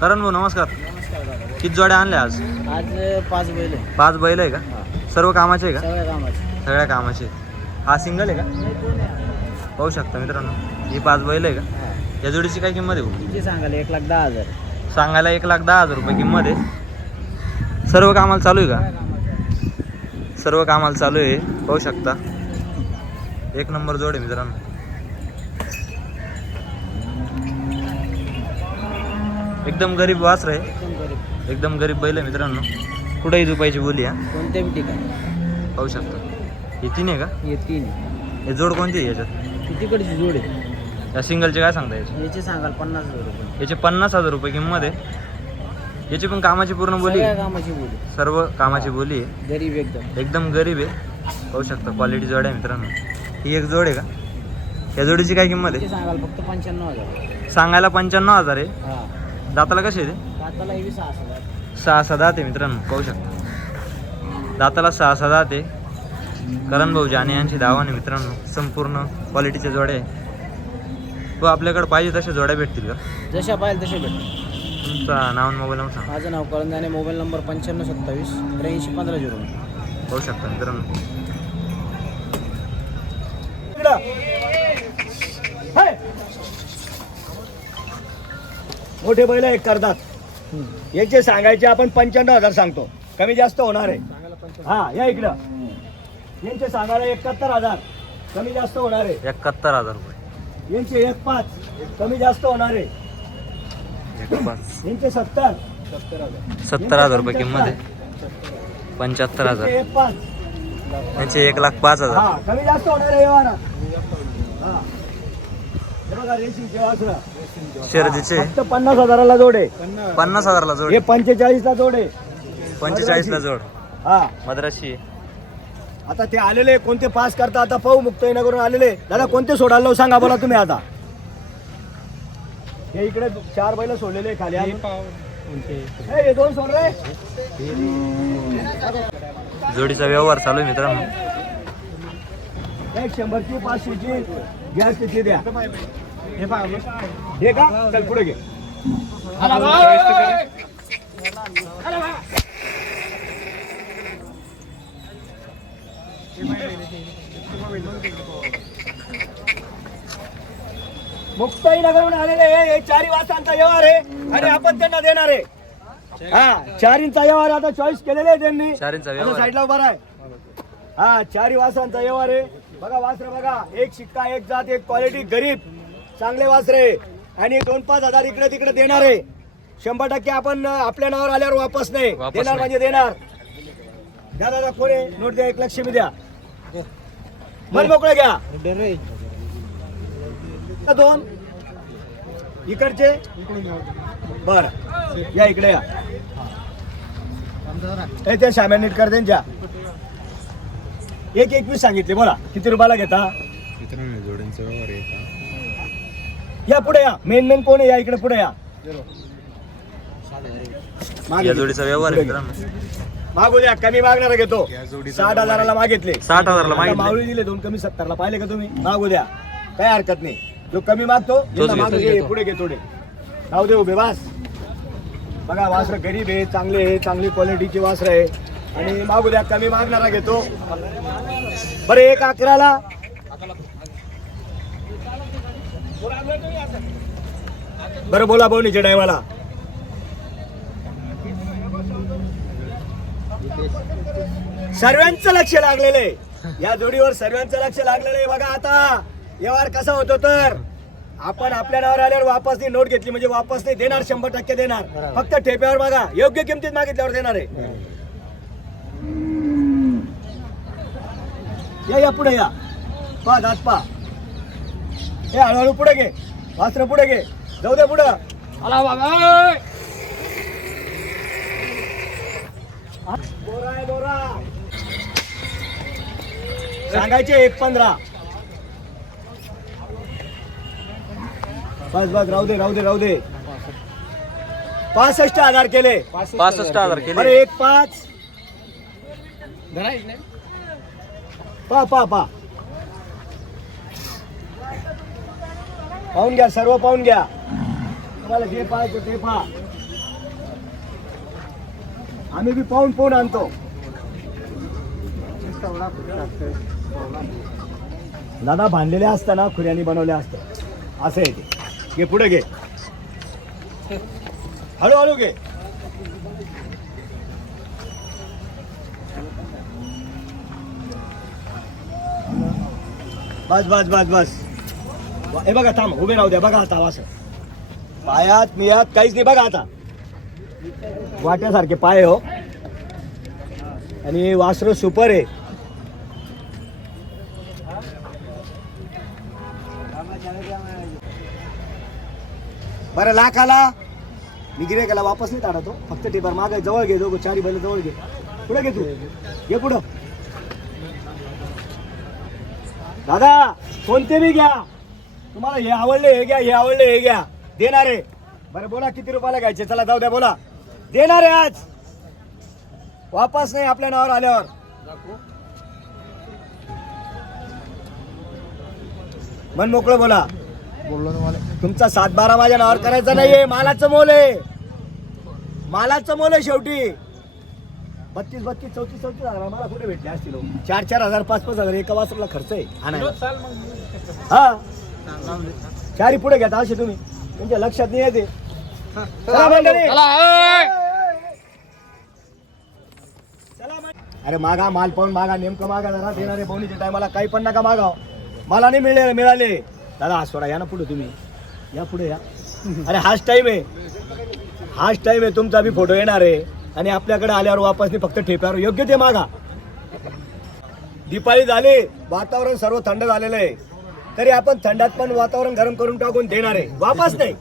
करण भाऊ नमस्कार. नमस्कार दादा किती जोड्या आणल्या आज? आज पाच बैल आहे. पाच बैल आहे का? सर्व कामाचे आहे का? सगळ्या कामाचे. सगळ्या कामाचे. हा सिंगल आहे का? पाहू शकता मित्रांनो. ही पाच बैल आहे का? या जोडीची काय किंमत आहे भाऊ? किती सांगाल एक लाख दहा हजार. सांगायला एक लाख दहा हजार रुपये किंमत आहे. सर्व कामाला चालू आहे का? सर्व कामाला चालू आहे. पाहू शकता. एक नंबर जोड आहे मित्रांनो. एकदम गरीब वासर आहे. एकदम गरीब. एकदम गरीब बैल आहे मित्रांनो. कुठेही दुपायची बोली हा? कोणत्या ठिकाणी. पाहू शकता. ही तीन आहे का? हे तीन हे जोड कोणती आहे याच्यात? कितीकडची जोड आहे. या सिंगलचे काय सांगता याचे? याचे सांगाल पन्नास हजार रुपये. याचे पन्नास हजार रुपये किंमत आहे. याची पण कामाची पूर्ण बोली सगळ्या आहे. कामाची बोली. सर्व कामाची बोली आहे. गरीब एकदम. एकदम गरीब आहे. पाहू शकता क्वालिटी जोड आहे मित्रांनो. ही एक जोड आहे का? या जोडीची काय किंमत याचे सांगाल फक्त पंच्याण्णव हजार. आहे सांगायला पंच्याण्णव हजार आहे. हा. दाताला कसे आहे ते दाताला हे बी सहा सहा सहा दात आहे मित्रांनो पाहू शकता. दाताला सहा सहा दात आहे. करण भाऊ जाने यांची दावा आहे मित्रांनो संपूर्ण क्वालिटीच्या जोड्या आहे. तो आपल्याकडे पाहिजे तशा जोड्या भेटतील का? जशा पाहिजे तसे भेटतील. तुमचा नाव मोबाईल नंबर सांगा. माझं नाव कळंदाने मोबाईल नंबर पंच्याण्णव सत्तावीस त्र्याऐंशी पंधरा झिरो पाहू शकता मित्रांनो. मोठे बैल एक करतात. याचे सांगायचे आपण पंच्याण्णव हजार सांगतो. कमी जास्त होणार आहे. हा या इकडं. यांचे सांगायला एकाहत्तर हजार. कमी जास्त होणार आहे. एकाहत्तर हजार रुपये. यांचे एक पाच. कमी जास्त होणार आहे. यांचे सत्तर. सत्तर हजार रुपये किंमत आहे. पंच्याहत्तर हजार. एक पाच. यांचे एक लाख पाच हजार. हा कमी जास्त होणार आहे फक्त पन्नास हजाराला जोडे पन्नास. हजारला जोड. हे पंचेचाळीस ला जोडे पंचेचाळीस ला जोड. हा. मद्राशी. आहे. आता ते आलेले कोणते पास करता आता पाहू मुक्ताईनगरून आलेले. दादा कोणते सोडायला सांगा बोला तुम्ही आता. हे इकडे चार बैल सोडलेले आहे खाली. हे, हे दोन सोड रे. जोडीचा व्यवहार चालू आहे मित्रांनो. एक शंभरची पाचशेची गॅस तिथली द्या? हे का? चल पुढे घे. मुक्ताई नगरहून आलेले हे हे चारी वाजतांचा व्यवहार आहे आणि आपण त्यांना देणार आहे. हा चारींचा व्यवहार आता चॉईस केलेले आहे त्यांनी. साईडला उभा आहे हा चारी वासरांचा व्यवहार आहे. बघा वासर बघा. एक शिक्का एक जात एक क्वालिटी गरीब. चांगले वासरे आणि दोन पाच हजार इकडे तिकडे देणार आहे. शंभर टक्के आपण आपल्या नावावर आल्यावर वापस नाही. वापस देणार नाही. म्हणजे देणार. द्या दादा कोणी नोट द्या एक लक्ष्मी द्या. मन मोकळं घ्या. दोन. इकडचे. बर. या इकडे या. ए, त्या शाम्या नीट कर त्यांच्या एक एकवीस सांगितले बोला. किती रुपयाला घेता? या पुढे या. मेन मेन कोण आहे? या इकडे पुढे या. मागे या घे. जोडीचा व्यवहार आहे. मित्रांनो. मागू द्या कमी मागणार घेतो. साठ हजाराला मागितले. साठ हजारला आता मागितले. मावळी दिले दोन कमी सत्तरला. पाहिले का तुम्ही? मागू द्या. काय हरकत नाही. जो कमी मागतो घेतो, मागू घेतो. पुढे घे थोडे. राहू दे उभे वास. बघा वासर गरीब आहे चांगले आहे चांगली क्वालिटीचे वासर आहे. आणि मागू द्या कमी मागणारा घेतो. बरं एक अकराला. बरं बोला बोनीच्या डायवाला. सर्वांचं लक्ष लागलेलं आहे. या जोडीवर सर्वांचं लक्ष लागलेलं आहे. बघा आता व्यवहार कसा होतो तर आपण आपल्या नावावर आल्यावर वापस नाही नोट घेतली म्हणजे वापस नाही देणार शंभर टक्के देणार. फक्त ठेप्यावर बघा. योग्य किमतीत मागितल्यावर देणार आहे. या या पुढे या. पा दात पा. हे हळूहळू पुढे घे. वास्त्र पुढे घे. जाऊ दे पुढं. बोरा आहे बोरा. सांगायचे एक पंधरा. बस बस राहू दे राहू दे राहू दे. पासष्ट हजार केले. पासष्ट हजार अरे केले. एक पाच. पा पा पा. पाहून घ्या सर्व पाहून घ्या. तुम्हाला जे पाहायचं ते पहा. आम्ही बी पाहून पाहून आणतो. दादा असतं असताना खुऱ्यानी बनवले असतं. असं आहे ते. घे पुढे घे. हळूहळू घे. बस बस बस बस. हे बघा थांब उभे राहू द्या. बघा आता असं पायात मियात काहीच नाही. बघा आता. वाट्यासारखे पाय हो. आणि वासर सुपर आहे. बरं लाखाला. मी गिरेकाला वापस नाही काढतो हो. फक्त टेपर मागे जवळ घे दोघं चारी बैल जवळ घे. पुढे घे तू. घे पुढं. दादा कोणते बी घ्या. तुम्हाला हे आवडले हे घ्या हे आवडले हे घ्या. देणार. आहे बरं बोला किती रुपयाला घ्यायचे? चला जाऊ द्या बोला. देणार आहे आज. वापस नाही आपल्या नावावर आल्यावर. मन मोकळं बोला. बोललो तुम्हाला तुमचा सात बारा माझ्या नावावर करायचा नाहीये. मालाचं मोल आहे. मालाचं मोल आहे शेवटी. बत्तीस बत्तीस चौतीस चौतीस हजार मला कुठे भेटले असतील हो? चार चार हजार पाच पाच हजार एका वासरला खर्च आहे. आणायला हा. चारी पुढे घेता असे तुम्ही. तुमच्या लक्षात नाही येते. चला मंडळी. चला मंडळी. अरे मागा माल पाहून मागा नेमकं मागा जरा देणारे पाहुणीच्या टायमाला काही पण नका मागाव. मला नाही मिळले मिळाले. दादा हा सोडा या ना पुढे तुम्ही. या पुढे या. अरे हाच टाइम आहे. हाच टाइम आहे. तुमचा बी फोटो येणार आहे. आणि आपल्याकडे आल्यावर वापस नाही फक्त ठेप्यावर योग्य ते मागा. दिपाळी झाली वातावरण सर्व थंड झालेलं आहे. तरी आपण थंडात पण वातावरण गरम करून टाकून देणार आहे. वापस नाही.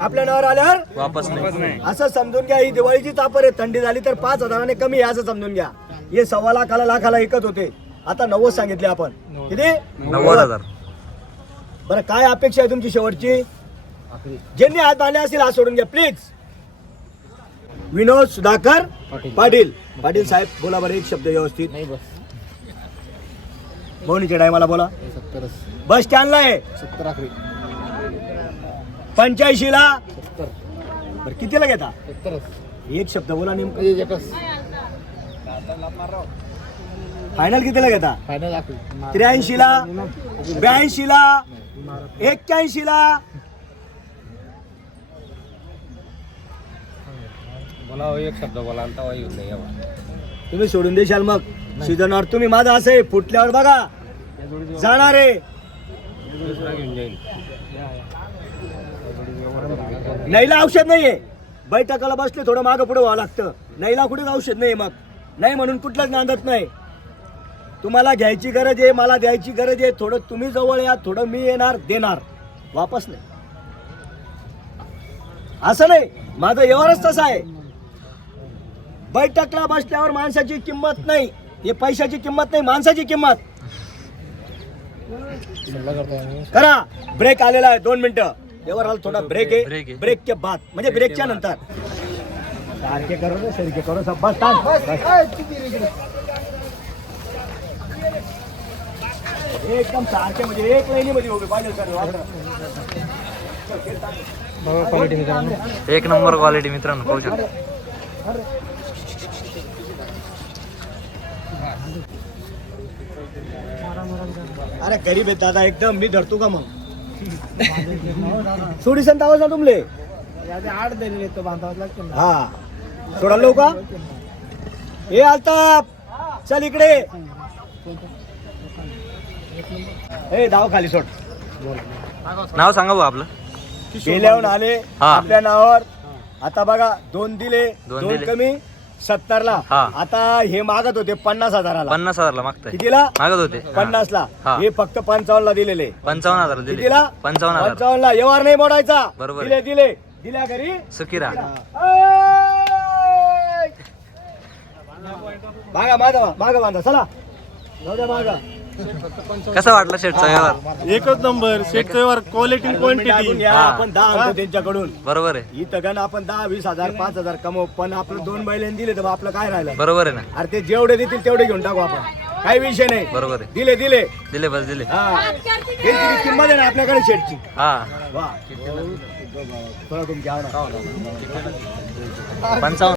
आपल्या नावावर आल्यावर? वापस नाही. असं समजून घ्या ही दिवाळीची तापर आहे. थंडी झाली तर पाच हजाराने कमी आहे असं समजून घ्या. हे सव्वा लाखाला लाखाला एकच होते. आता नव्वद सांगितले आपण. किती? नव्वद हजार. बरं काय अपेक्षा आहे तुमची शेवटची? ज्यांनी हात बांधले असतील हात सोडून घ्या प्लीज विनोद सुधाकर पाटील. पाटील. साहेब बोला बरं एक शब्द व्यवस्थित. नाही बस. मोहनीच्या टायमाला बोला. बस स्टँडला आहे. पंच्याऐंशी ला बरं कितीला घेता? एक शब्द बोला नेमकं. म्हणजे फायनल कितीला घेता? त्र्याऐंशी ला ब्याऐंशी ला एक्क्याऐंशी ला बोला एक शब्द बोला आणि येऊन नाही तुम्ही सोडून देशाल मग. सीझनवर तुम्ही माझा असं फुटल्यावर बघा. जाणार आहे. घेऊन जाईल. नाहीला औषध नाहीये. बैठकाला बसले थोडं मागं पुढे व्हावं लागतं. नाहीला कुठेच औषध नाही मग. नाही म्हणून कुठलंच नांदत नाही. तुम्हाला घ्यायची गरज आहे मला द्यायची गरज आहे. थोडं तुम्ही जवळ या थोडं मी येणार देणार. वापस नाही. असं नाही. माझं व्यवहारच तसा आहे. बैठकला बसल्यावर माणसाची किंमत नाही. हे पैशाची किंमत नाही माणसाची किंमत. करा. ब्रेक आलेला आहे दोन मिनिटं. यावर आला थोडा ब्रेक आहे. ब्रेक के बाद. म्हणजे ब्रेकच्या नंतर. सारखे करो ना सारखे करो. सब बस. एकदम सारखे म्हणजे एक लाईनी मध्ये उभे पाहिजे सर बघा क्वालिटी मित्रांनो. एक नंबर क्वालिटी मित्रांनो पाहू शकता. अरे. गरीब आहे दादा एकदम. मी धरतो का मग? सोडी संत आवाज ना तुमले? आठ दिलेले तो बांधावाच लागते हा. सोडा लो का हे आलताप चल इकडे. ए धाव खाली सोड. नाव सांगा भाऊ आपलं. गेल्याहून आले हा. आपल्या नावावर. आता बघा दोन दिले दोन दोन दिले. कमी सत्तर ला हा. आता हे मागत होते पन्नास हजाराला. पन्नास हजारला मागताय. कितीला? मागत होते. पन्नास ला हा. हे फक्त पंचावन्न ला दिलेले. पंचावन्न हजार दिले. कितीला? पंचावन्न हजार पंचावन्न ला व्यवहार नाही मोडायचा. बरोबर. दिले दिले. दिल्या घरी. सुकिरा! मागा माझा मागा बांधा. चला. जाऊ द्या मागा. कसा वाटला शेटचा व्यवहार एकच नंबर शेतकरीवर क्वालिटी टाकून क्वांटिटी घ्या, हा. आपण दहा आणतो त्यांच्याकडून. बरोबर आहे. इथं गण आपण दहा वीस हजार पाच हजार कमवू पण आपलं दोन बैलांनी दिले तर मग आपलं काय राहिलं? बरोबर आहे ना. अरे ते जेवढे देतील तेवढे घेऊन टाकू आपण. काही विषय नाही. बरोबर आहे. दिले दिले. दिले बस दिले. हा. त्यांची किंमत आहे ना आपल्याकडे शेटची हा. वा. थोडा तुमच्या पंचावन्न.